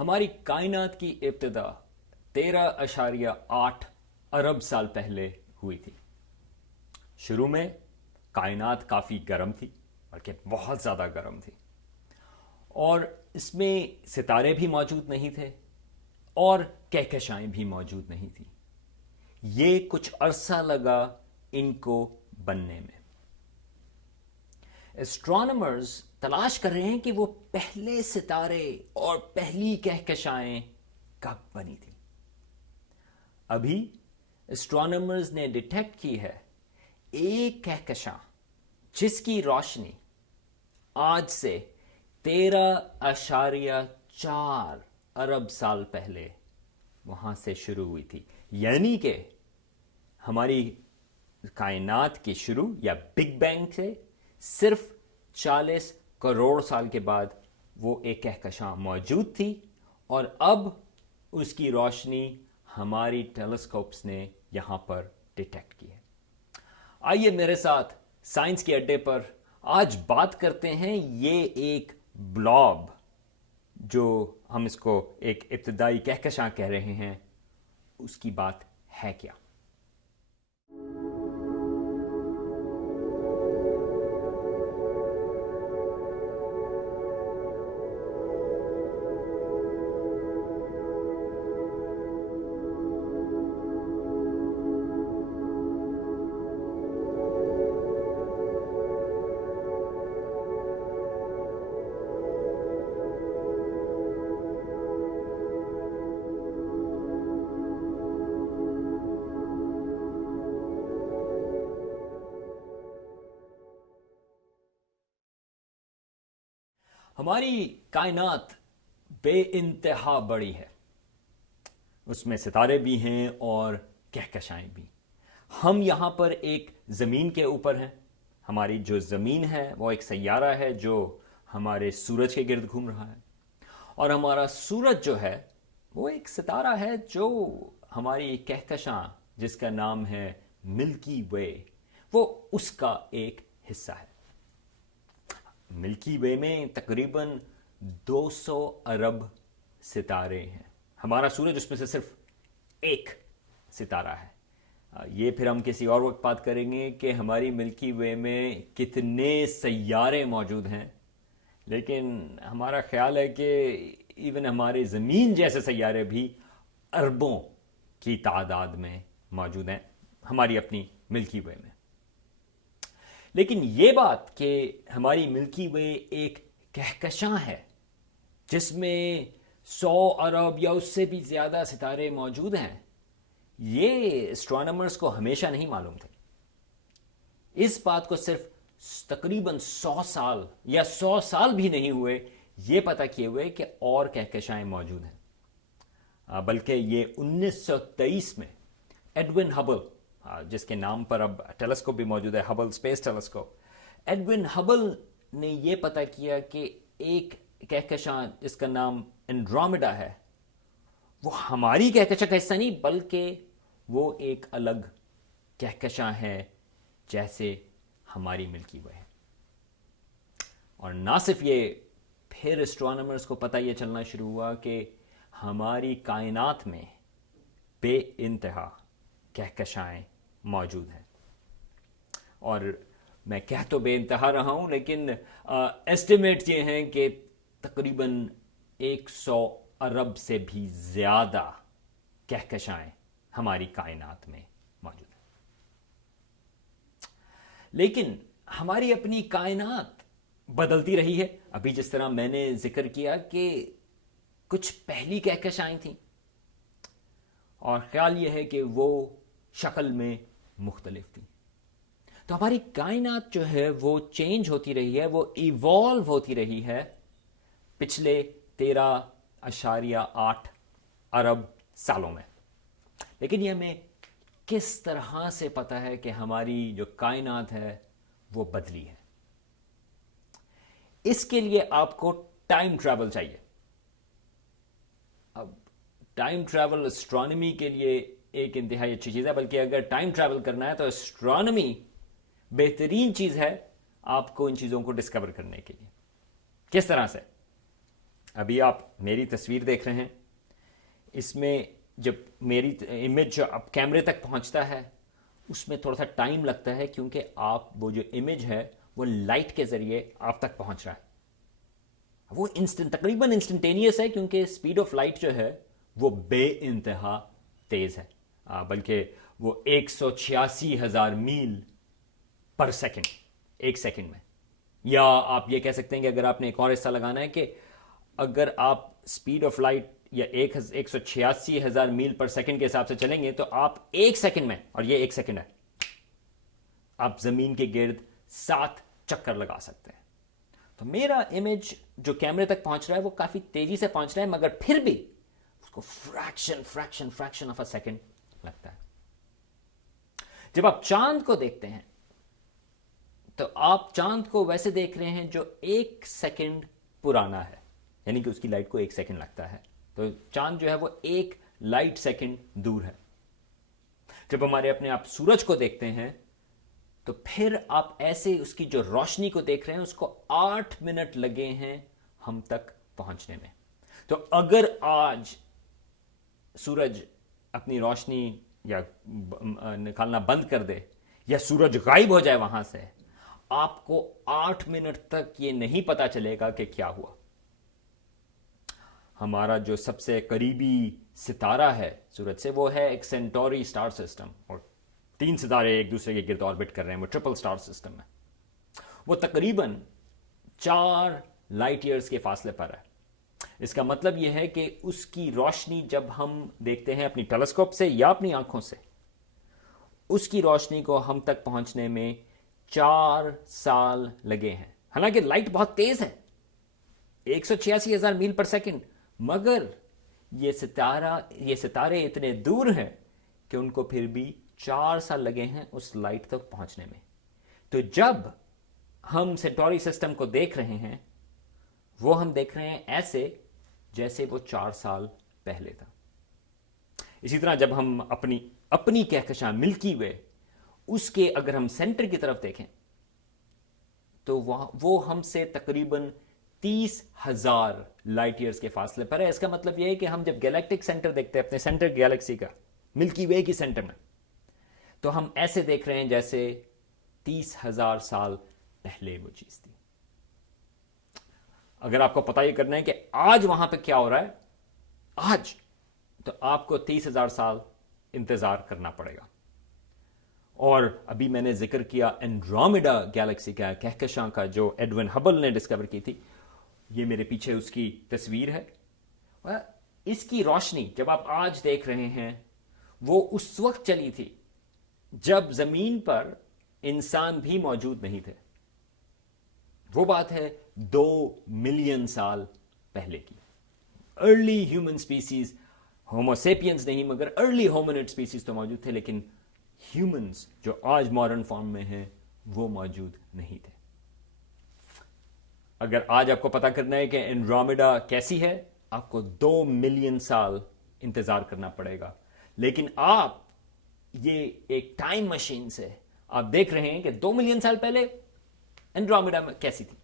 ہماری کائنات کی ابتدا 13.8 ارب سال پہلے ہوئی تھی۔ شروع میں کائنات کافی گرم تھی، بلکہ بہت زیادہ گرم تھی، اور اس میں ستارے بھی موجود نہیں تھے اور کہکشائیں بھی موجود نہیں تھیں۔ یہ کچھ عرصہ لگا ان کو بننے میں۔ ایسٹرونامرز تلاش کر رہے ہیں کہ وہ پہلے ستارے اور پہلی کہکشائیں کب بنی تھی۔ ابھی ایسٹرونامرز نے ڈیٹیکٹ کی ہے ایک کہکشاں جس کی روشنی آج سے 13.4 ارب سال پہلے وہاں سے شروع ہوئی تھی، یعنی کہ ہماری کائنات کی شروع یا بگ بینگ سے صرف 40 کروڑ سال کے بعد وہ ایک کہکشاں موجود تھی، اور اب اس کی روشنی ہماری ٹیلیسکوپس نے یہاں پر ڈیٹیکٹ کی ہے۔ آئیے میرے ساتھ سائنس کے اڈے پر آج بات کرتے ہیں یہ ایک بلاب، جو ہم اس کو ایک ابتدائی کہکشاں کہہ رہے ہیں، اس کی بات ہے کیا؟ ہماری کائنات بے انتہا بڑی ہے، اس میں ستارے بھی ہیں اور کہکشائیں بھی۔ ہم یہاں پر ایک زمین کے اوپر ہیں۔ ہماری جو زمین ہے وہ ایک سیارہ ہے جو ہمارے سورج کے گرد گھوم رہا ہے، اور ہمارا سورج جو ہے وہ ایک ستارہ ہے جو ہماری کہکشاں جس کا نام ہے ملکی وے، وہ اس کا ایک حصہ ہے۔ ملکی وے میں تقریباً 200 ارب ستارے ہیں۔ ہمارا سورج اس میں سے صرف ایک ستارہ ہے۔ یہ پھر ہم کسی اور وقت بات کریں گے کہ ہماری ملکی وے میں کتنے سیارے موجود ہیں، لیکن ہمارا خیال ہے کہ ایون ہمارے زمین جیسے سیارے بھی اربوں کی تعداد میں موجود ہیں ہماری اپنی ملکی وے میں۔ لیکن یہ بات کہ ہماری ملکی وے ایک کہکشاں ہے جس میں 100 ارب یا اس سے بھی زیادہ ستارے موجود ہیں، یہ ایسٹرونامرز کو ہمیشہ نہیں معلوم تھے۔ اس بات کو صرف تقریباً 100 سال یا 100 سال بھی نہیں ہوئے یہ پتہ کیے ہوئے کہ اور کہکشائیں موجود ہیں، بلکہ یہ 1923 میں ایڈون ہبل، جس کے نام پر اب ٹیلیسکوپ بھی موجود ہے، Hubble space telescope, Edwin Hubble نے یہ پتہ کیا کہ ایک کہکشاں جس کا نام اینڈرومیڈا ہے، وہ ہماری کہکشاں کا حصہ نہیں بلکہ وہ ایک الگ کہکشاں ہے جیسے ہماری ملکی وے ہے۔ اور نہ صرف یہ، پھر ایسٹرونامرز کو پتہ یہ چلنا شروع ہوا کہ ہماری کائنات میں بے انتہا کہکشائیں موجود ہیں، اور میں کہہ تو بے انتہا رہا ہوں، لیکن ایسٹیمیٹ یہ ہیں کہ تقریباً 100 ارب سے بھی زیادہ کہکشائیں ہماری کائنات میں موجود ہیں۔ لیکن ہماری اپنی کائنات بدلتی رہی ہے۔ ابھی جس طرح میں نے ذکر کیا کہ کچھ پہلی کہکشائیں تھیں، اور خیال یہ ہے کہ وہ شکل میں مختلف تھی، تو ہماری کائنات جو ہے وہ چینج ہوتی رہی ہے، وہ ایوالو ہوتی رہی ہے پچھلے 13.8 ارب سالوں میں۔ لیکن یہ ہمیں کس طرح سے پتہ ہے کہ ہماری جو کائنات ہے وہ بدلی ہے؟ اس کے لیے آپ کو ٹائم ٹریول چاہیے۔ اب ٹائم ٹریول اسٹرانومی کے لیے ایک انتہائی اچھی چیز ہے، بلکہ اگر ٹائم ٹریول کرنا ہے تو اسٹرانومی بہترین چیز ہے آپ کو ان چیزوں کو ڈسکور کرنے کے لیے۔ کس طرح سے؟ ابھی آپ میری تصویر دیکھ رہے ہیں، اس میں جب میری امیج جو اب کیمرے تک پہنچتا ہے اس میں تھوڑا سا ٹائم لگتا ہے، کیونکہ آپ وہ جو امیج ہے وہ لائٹ کے ذریعے آپ تک پہنچ رہا ہے. وہ تقریباً انسٹنٹینیس ہے، کیونکہ اسپیڈ آف لائٹ جو ہے وہ بے انتہا تیز ہے. بلکہ وہ 186,000 میل پر سیکنڈ، ایک سیکنڈ میں. یا آپ یہ کہہ سکتے ہیں کہ اگر آپ نے ایک اور حصہ لگانا ہے کہ اگر آپ اسپیڈ آف لائٹ یا 186,000 میل پر سیکنڈ کے حساب سے چلیں گے تو آپ ایک سیکنڈ میں، اور یہ ایک سیکنڈ ہے، آپ زمین کے گرد 7 چکر لگا سکتے ہیں. تو میرا امیج جو کیمرے تک پہنچ رہا ہے وہ کافی تیزی سے پہنچ رہا ہے، مگر پھر بھی اس کو فریکشن آف اے سیکنڈ لگتا ہے. جب آپ چاند کو دیکھتے ہیں تو آپ چاند کو ویسے دیکھ رہے ہیں جو 1 سیکنڈ پرانا ہے، یعنی کہ اس کی لائٹ کو 1 سیکنڈ لگتا ہے. تو چاند جو ہے وہ 1 لائٹ سیکنڈ دور ہے. جب ہمارے اپنے آپ سورج کو دیکھتے ہیں تو پھر آپ ایسے اس کی جو روشنی کو دیکھ رہے ہیں اس کو 8 منٹ لگے ہیں ہم تک پہنچنے میں. تو اگر آج سورج اپنی روشنی یا نکالنا بند کر دے یا سورج غائب ہو جائے وہاں سے، آپ کو 8 منٹ تک یہ نہیں پتا چلے گا کہ کیا ہوا. ہمارا جو سب سے قریبی ستارہ ہے سورج سے وہ ہے ایک سینٹوری سٹار سسٹم، اور 3 ستارے ایک دوسرے کے گرد آربٹ کر رہے ہیں، وہ ٹرپل سٹار سسٹم ہے. وہ تقریباً 4 لائٹ ایئرز کے فاصلے پر ہے. اس کا مطلب یہ ہے کہ اس کی روشنی جب ہم دیکھتے ہیں اپنی ٹیلیسکوپ سے یا اپنی آنکھوں سے، اس کی روشنی کو ہم تک پہنچنے میں 4 سال لگے ہیں. حالانکہ لائٹ بہت تیز ہے، 186,000 میل پر سیکنڈ، مگر یہ ستارے اتنے دور ہیں کہ ان کو پھر بھی 4 سال لگے ہیں اس لائٹ تک پہنچنے میں. تو جب ہم سینٹوری سسٹم کو دیکھ رہے ہیں وہ ہم دیکھ رہے ہیں ایسے جیسے وہ 4 سال پہلے تھا. اسی طرح جب ہم اپنی کہکشاں ملکی وے، اس کے اگر ہم سینٹر کی طرف دیکھیں تو وہ ہم سے تقریباً 30,000 لائٹ ایئرز کے فاصلے پر ہے. اس کا مطلب یہ ہے کہ ہم جب گیلیکٹک سینٹر دیکھتے ہیں اپنے سینٹر گیلیکسی کا، ملکی وے کی سینٹر میں، تو ہم ایسے دیکھ رہے ہیں جیسے 30,000 سال پہلے وہ چیز تھی. اگر آپ کو پتہ یہ کرنا ہے کہ آج وہاں پہ کیا ہو رہا ہے آج، تو آپ کو 30,000 سال انتظار کرنا پڑے گا. اور ابھی میں نے ذکر کیا اینڈرومیڈا گیلیکسی کا، کہکشاں کا، جو ایڈون ہبل نے ڈسکور کی تھی. یہ میرے پیچھے اس کی تصویر ہے. اس کی روشنی جب آپ آج دیکھ رہے ہیں وہ اس وقت چلی تھی جب زمین پر انسان بھی موجود نہیں تھے. وہ بات ہے 2 ملین سال پہلے کی. ارلی ہیومن سپیسیز، ہوموسیپینز نہیں مگر ارلی ہومنڈ سپیسیز تو موجود تھے، لیکن ہیومنز جو آج ماڈرن فارم میں ہیں وہ موجود نہیں تھے. اگر آج آپ کو پتا کرنا ہے کہ اینڈرومیڈا کیسی ہے، آپ کو 2 ملین سال انتظار کرنا پڑے گا. لیکن آپ یہ ایک ٹائم مشین سے آپ دیکھ رہے ہیں کہ 2 ملین سال پہلے اینڈرومیڈا کیسی تھی.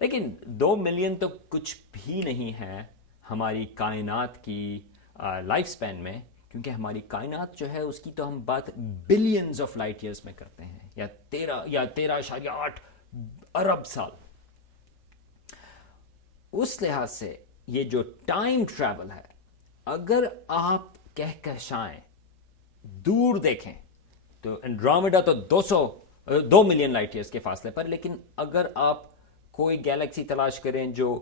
لیکن 2 ملین تو کچھ بھی نہیں ہے ہماری کائنات کی لائف سپین میں، کیونکہ ہماری کائنات جو ہے اس کی تو ہم بات بلینز آف لائٹ ایئرز میں کرتے ہیں، یا 13.8 ارب سال. اس لحاظ سے یہ جو ٹائم ٹریول ہے، اگر آپ کہکشائیں دور دیکھیں تو اینڈرومیڈا تو 2 ملین لائٹ ایئرز کے فاصلے پر، لیکن اگر آپ کوئی گیلیکسی تلاش کریں جو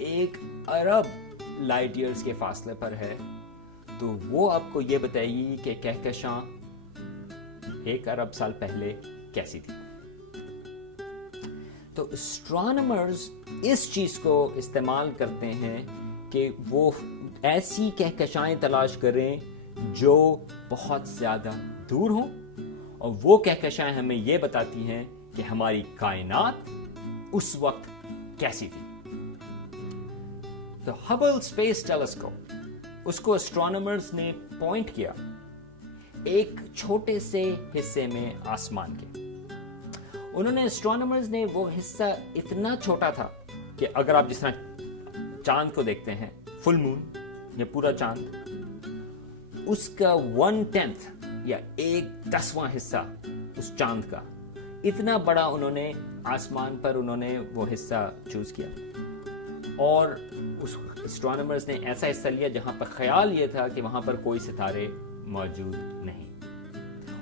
1 ارب لائٹ ایئرز کے فاصلے پر ہے، تو وہ آپ کو یہ بتائے گی کہ کہکشاں 1 ارب سال پہلے کیسی تھی. تو اسٹرانومرز اس چیز کو استعمال کرتے ہیں کہ وہ ایسی کہکشائیں تلاش کریں جو بہت زیادہ دور ہوں، اور وہ کہکشائیں ہمیں یہ بتاتی ہیں کہ ہماری کائنات اس وقت کیسی تھی. تو ہبل اسپیس ٹیلیسکوپ، اس کو اسٹرانومرز نے پوائنٹ کیا ایک چھوٹے سے حصے میں آسمان کے. انہوں نے اسٹرانومرز نے وہ حصہ اتنا چھوٹا تھا کہ اگر آپ جس طرح چاند کو دیکھتے ہیں، فل مون یا پورا چاند، اس کا 1/10 یا 1/10واں حصہ اس چاند کا، اتنا بڑا انہوں نے آسمان پر انہوں نے وہ حصہ چوز کیا، اور اس اسٹرانومرز نے ایسا حصہ لیا جہاں پر خیال یہ تھا کہ وہاں پر کوئی ستارے موجود نہیں،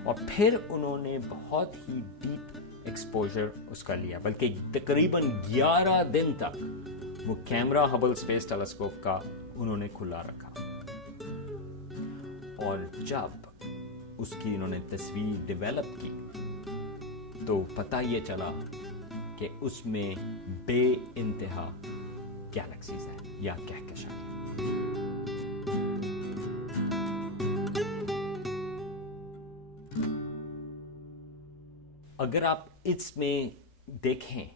اور پھر انہوں نے بہت ہی ڈیپ ایکسپوجر اس کا لیا، بلکہ تقریباً 11 دن تک وہ کیمرہ ہبل اسپیس ٹیلیسکوپ کا انہوں نے کھلا رکھا، اور جب اس کی انہوں نے تصویر ڈیولپ کی تو پتہ یہ چلا کہ اس میں بے انتہا گیلیکسیز ہیں یا کہکشاں ہیں۔ اگر آپ اس میں دیکھیں،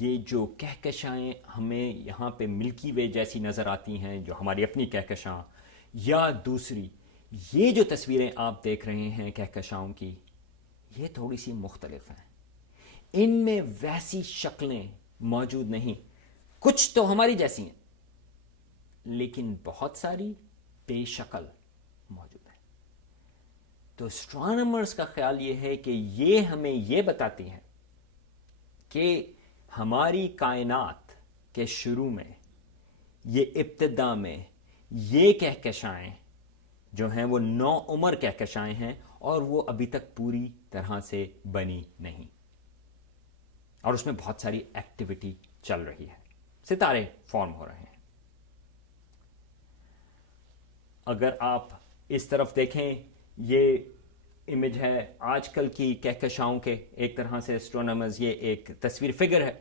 یہ جو کہکشائیں ہمیں یہاں پہ ملکی وے جیسی نظر آتی ہیں، جو ہماری اپنی کہکشاں، یا دوسری یہ جو تصویریں آپ دیکھ رہے ہیں کہکشاؤں کی، یہ تھوڑی سی مختلف ہیں، ان میں ویسی شکلیں موجود نہیں، کچھ تو ہماری جیسی ہیں لیکن بہت ساری بے شکل موجود ہیں۔ تو اسٹرانومرز کا خیال یہ ہے کہ یہ ہمیں یہ بتاتی ہیں کہ ہماری کائنات کے شروع میں، یہ ابتدا میں، یہ کہکشائیں جو ہیں وہ نو عمر کہکشائیں ہیں، اور وہ ابھی تک پوری طرح سے بنی نہیں، اور اس میں بہت ساری ایکٹیویٹی چل رہی ہے، ستارے فارم ہو رہے ہیں۔ اگر آپ اس طرف دیکھیں، یہ امیج ہے آج کل کی کہکشاؤں کے، ایک طرح سے اسٹرونامرز، یہ ایک تصویر فگر ہے،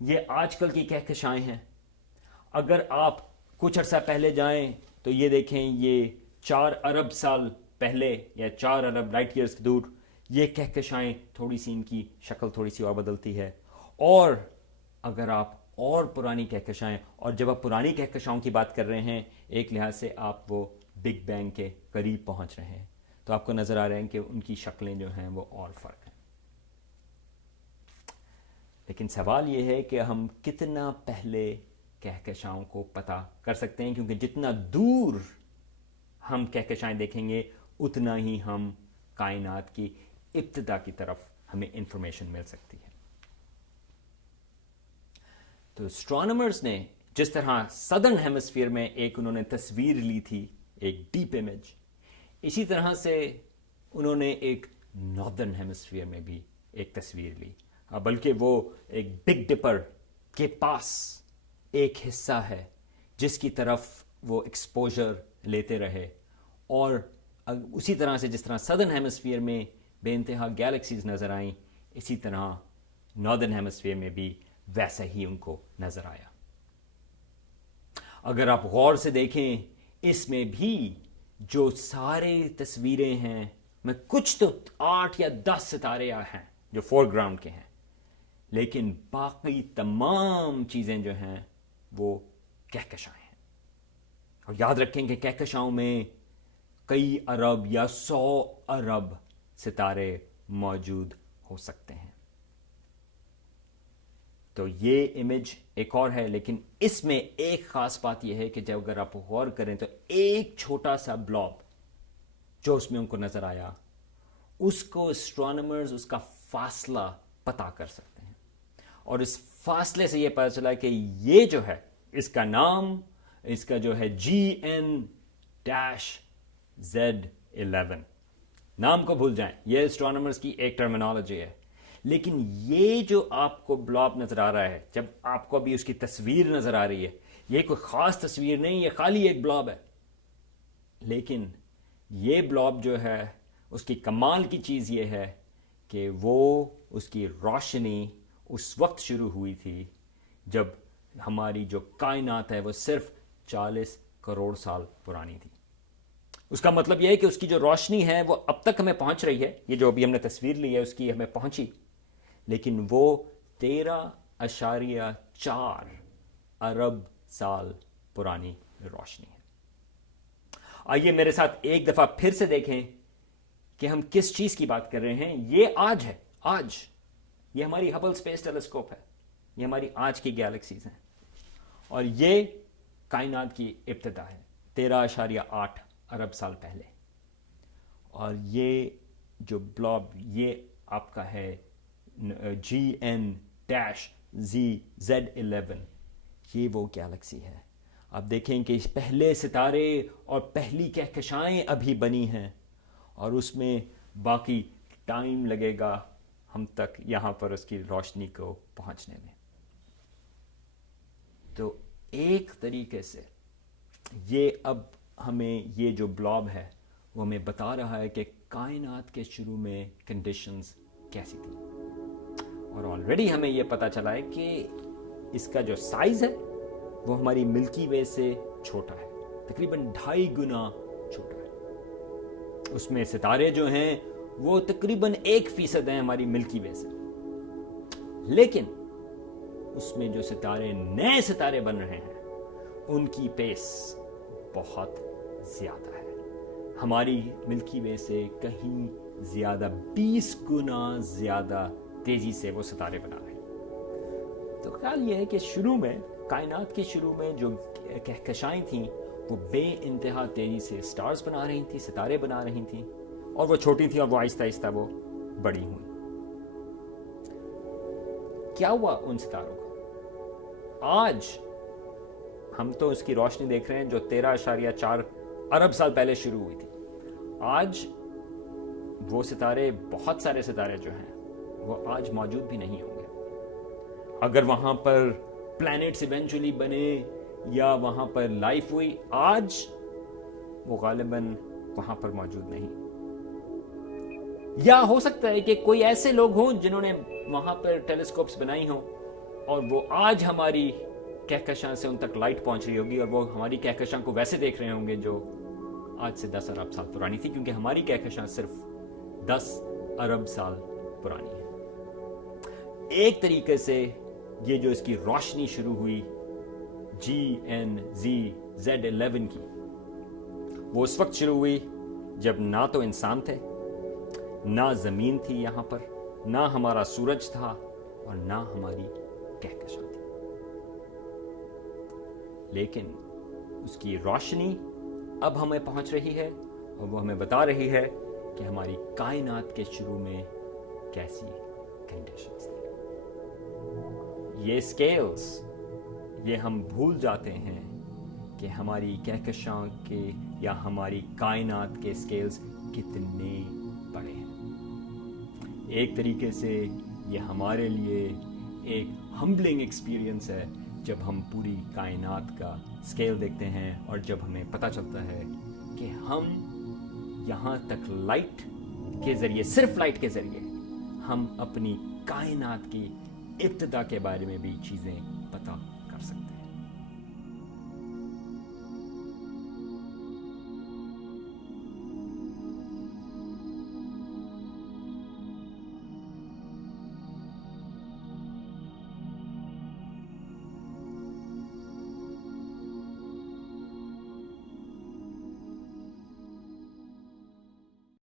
یہ آج کل کی کہکشائیں ہیں۔ اگر آپ کچھ عرصہ پہلے جائیں تو یہ دیکھیں، یہ 4 ارب سال پہلے یا 4 ارب لائٹ ایئرز دور یہ کہکشائیں، تھوڑی سی ان کی شکل تھوڑی سی اور بدلتی ہے۔ اور اگر آپ اور پرانی کہکشائیں، اور جب آپ پرانی کہکشاؤں کی بات کر رہے ہیں، ایک لحاظ سے آپ وہ بگ بینگ کے قریب پہنچ رہے ہیں، تو آپ کو نظر آ رہے ہیں کہ ان کی شکلیں جو ہیں وہ اور فرق ہیں۔ لیکن سوال یہ ہے کہ ہم کتنا پہلے کہکشاؤں کو پتہ کر سکتے ہیں، کیونکہ جتنا دور ہم کہکشائیں دیکھیں گے اتنا ہی ہم کائنات کی ابتدا کی طرف ہمیں انفارمیشن مل سکتی ہے۔ تو اسٹرانومرز نے جس طرح سدرن ہیمسفیئر میں ایک انہوں نے تصویر لی تھی، ایک ڈیپ امیج، اسی طرح سے انہوں نے ایک ناردرن ہیمسفیئر میں بھی ایک تصویر لی، بلکہ وہ ایک بگ ڈپر کے پاس ایک حصہ ہے جس کی طرف وہ ایکسپوجر لیتے رہے، اور اسی طرح سے جس طرح سدرن ہیمسفیئر میں بے انتہا گیلیکسیز نظر آئیں، اسی طرح ناردرن ہیمسفیئر میں بھی ویسا ہی ان کو نظر آیا۔ اگر آپ غور سے دیکھیں، اس میں بھی جو سارے تصویریں ہیں، میں کچھ تو 8 یا 10 ستارے ہیں جو فور گراؤنڈ کے ہیں، لیکن باقی تمام چیزیں جو ہیں وہ کہکشائیں ہیں۔ اور یاد رکھیں کہ کہکشاؤں میں کئی ارب یا 100 ارب ستارے موجود ہو سکتے ہیں۔ تو یہ امیج ایک اور ہے، لیکن اس میں ایک خاص بات یہ ہے کہ جب اگر آپ غور کریں تو ایک چھوٹا سا بلاب جو اس میں ان کو نظر آیا، اس کو اسٹرانومرز اس کا فاصلہ پتا کر سکتے ہیں، اور اس فاصلے سے یہ پتا چلا کہ یہ جو ہے، اس کا نام، اس کا جو ہے GN-Z11، نام کو بھول جائیں، یہ اسٹرانومرز کی ایک ٹرمینالوجی ہے، لیکن یہ جو آپ کو بلاب نظر آ رہا ہے، جب آپ کو ابھی اس کی تصویر نظر آ رہی ہے، یہ کوئی خاص تصویر نہیں، یہ خالی ایک بلاب ہے، لیکن یہ بلاب جو ہے اس کی کمال کی چیز یہ ہے کہ وہ اس کی روشنی اس وقت شروع ہوئی تھی جب ہماری جو کائنات ہے وہ صرف 40 کروڑ سال پرانی تھی۔ اس کا مطلب یہ ہے کہ اس کی جو روشنی ہے وہ اب تک ہمیں پہنچ رہی ہے، یہ جو ابھی ہم نے تصویر لی ہے اس کی ہمیں پہنچی، لیکن وہ 13.4 ارب سال پرانی روشنی ہے۔ آئیے میرے ساتھ ایک دفعہ پھر سے دیکھیں کہ ہم کس چیز کی بات کر رہے ہیں۔ یہ آج ہے، آج یہ ہماری ہبل اسپیس ٹیلیسکوپ ہے، یہ ہماری آج کی گیلیکسیز ہیں، اور یہ کائنات کی ابتدا ہے 13.8 ارب سال پہلے. اور یہ جو بلاب یہ آپ کا ہے GN-ZZ11، یہ وہ گیلیکسی ہے. آپ دیکھیں کہ پہلے ستارے اور پہلی کہکشائیں ابھی بنی ہیں، اور اس میں باقی ٹائم لگے گا ہم تک یہاں پر اس کی روشنی کو پہنچنے میں. تو ایک طریقے سے یہ اب ہمیں یہ جو بلاب ہے وہ ہمیں بتا رہا ہے کہ کائنات کے شروع میں کنڈیشنز کیسی تھیں. اور آلریڈی ہمیں یہ پتہ چلا ہے کہ اس کا جو سائز ہے وہ ہماری ملکی وے سے چھوٹا ہے، تقریباً 2.5 گنا چھوٹا ہے. اس میں ستارے جو ہیں وہ تقریباً 1% ہیں ہماری ملکی وے سے، لیکن اس میں جو ستارے نئے ستارے بن رہے ہیں ان کی پیس بہت زیادہ ہے، ہماری ملکی وے سے کہیں زیادہ، 20 گنا زیادہ تیزی سے وہ ستارے بنا رہے ہیں. تو خیال یہ ہے کہ شروع میں کائنات کے شروع میں جو کہکشائیں تھیں وہ بے انتہا تیزی سے سٹارز بنا رہی تھیں، ستارے بنا رہی تھیں، اور وہ چھوٹی تھیں اور وہ آہستہ آہستہ وہ بڑی ہوئیں. کیا ہوا ان ستاروں کا؟ آج ہم تو اس کی روشنی دیکھ رہے ہیں جو 13.4 ارب سال پہلے شروع ہوئی تھی. آج وہ ستارے، بہت سارے ستارے جو ہیں وہ آج موجود بھی نہیں ہوں گے. اگر وہاں پر پلانٹس ایونچولی بنے یا وہاں پر لائف ہوئی، آج وہ غالباً وہاں پر موجود نہیں. یا ہو سکتا ہے کہ کوئی ایسے لوگ ہوں جنہوں نے وہاں پر ٹیلیسکوپس بنائی ہوں اور وہ آج ہماری کہکشاں سے ان تک لائٹ پہنچ رہی ہوگی، اور وہ ہماری کہکشاں کو ویسے دیکھ رہے ہوں گے جو آج سے 10 ارب سال پرانی تھی، کیونکہ ہماری کہکشاں صرف 10 ارب سال پرانی ہے. ایک طریقے سے یہ جو اس کی روشنی شروع ہوئی GN-ZZ11 کی، وہ اس وقت شروع ہوئی جب نہ تو انسان تھے، نہ زمین تھی یہاں پر، نہ ہمارا سورج تھا، اور نہ ہماری کہکشاں تھی. لیکن اس کی روشنی اب ہمیں پہنچ رہی ہے، اور وہ ہمیں بتا رہی ہے کہ ہماری کائنات کے شروع میں کیسی کنڈیشنز تھیں. یہ سکیلز، یہ ہم بھول جاتے ہیں کہ ہماری کہکشاں کے یا ہماری کائنات کے سکیلز کتنے بڑے ہیں. ایک طریقے سے یہ ہمارے لیے ایک ہمبلنگ ایکسپیرینس ہے جب ہم پوری کائنات کا سکیل دیکھتے ہیں، اور جب ہمیں پتہ چلتا ہے کہ ہم یہاں تک لائٹ کے ذریعے، صرف لائٹ کے ذریعے ہم اپنی کائنات کی ابتدا کے بارے میں بھی چیزیں پتہ